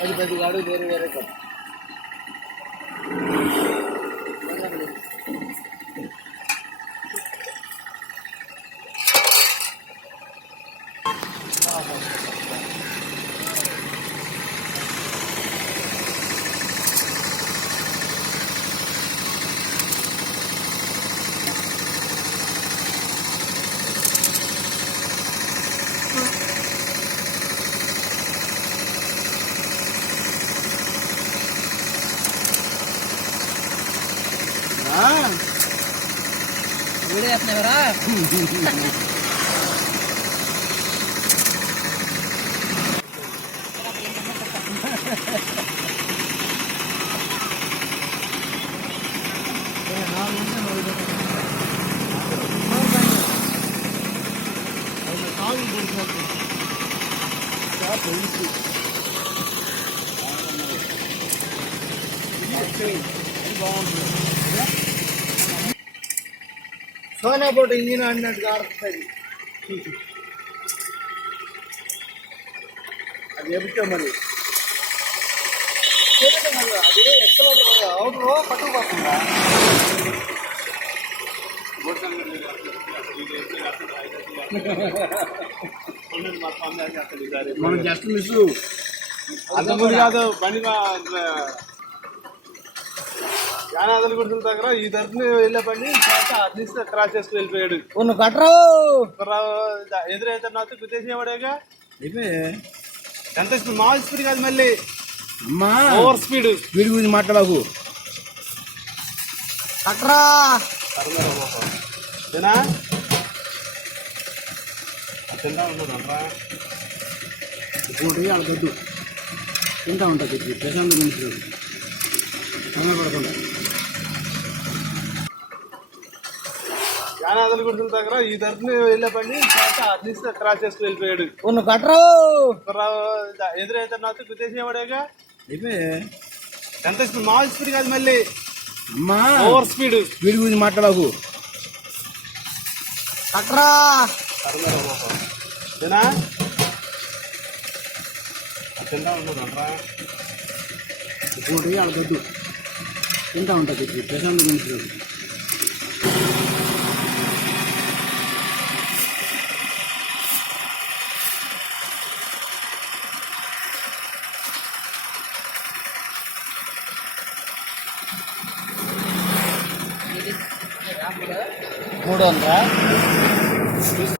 అది 10 గాడు వేరే వేరే కదా. अपने बरा सोना बोट इंजिन అన్నట్టుగా ఆడుతుంది. అది చెప్తే మరి అది ఎక్కడ అవుట్లో పట్టుకుపోతుందా? మనం జస్ట్ మిస్ అంతకుముందు కాదు బండి యానాదులు గుర్తుల దగ్గర ఈ తరఫున వెళ్ళే బండి అట్లీస్ట్ క్రాస్ చేసుకుని వెళ్ళిపోయాడు. ఎదురైతే నాకు గుర్తేసేవాడేగా ఎంత స్పీడ్, మామూలు స్పీడ్ కాదు, మళ్ళీ ఓవర్ స్పీడ్. స్పీడ్ గురించి మాట్లాడకు. కట్రా తింటా ఉండదురా, అడగద్దు, తింటా ఉంటుంది ప్రశాంత్ గురించి పడకుండా. యానాదులు గుర్తుల దగ్గర ఈ తరఫున వెళ్ళే బండి అట్లీస్ట్ క్రాస్ చేసుకుని వెళ్ళిపోయాడు. ఎదురైతే నాకు గుర్తేసేవాడేగా ఎంత స్పీడ్, మామూలు స్పీడ్ కాదు, మళ్ళీ ఓవర్ స్పీడ్. స్పీడ్ గురించి మాట్లాడకు. కట్రా తింటా ఉండదురా, అడగద్దు, తింటా ఉంటుంది ప్రశాంత్ గురించి. మూడు వందల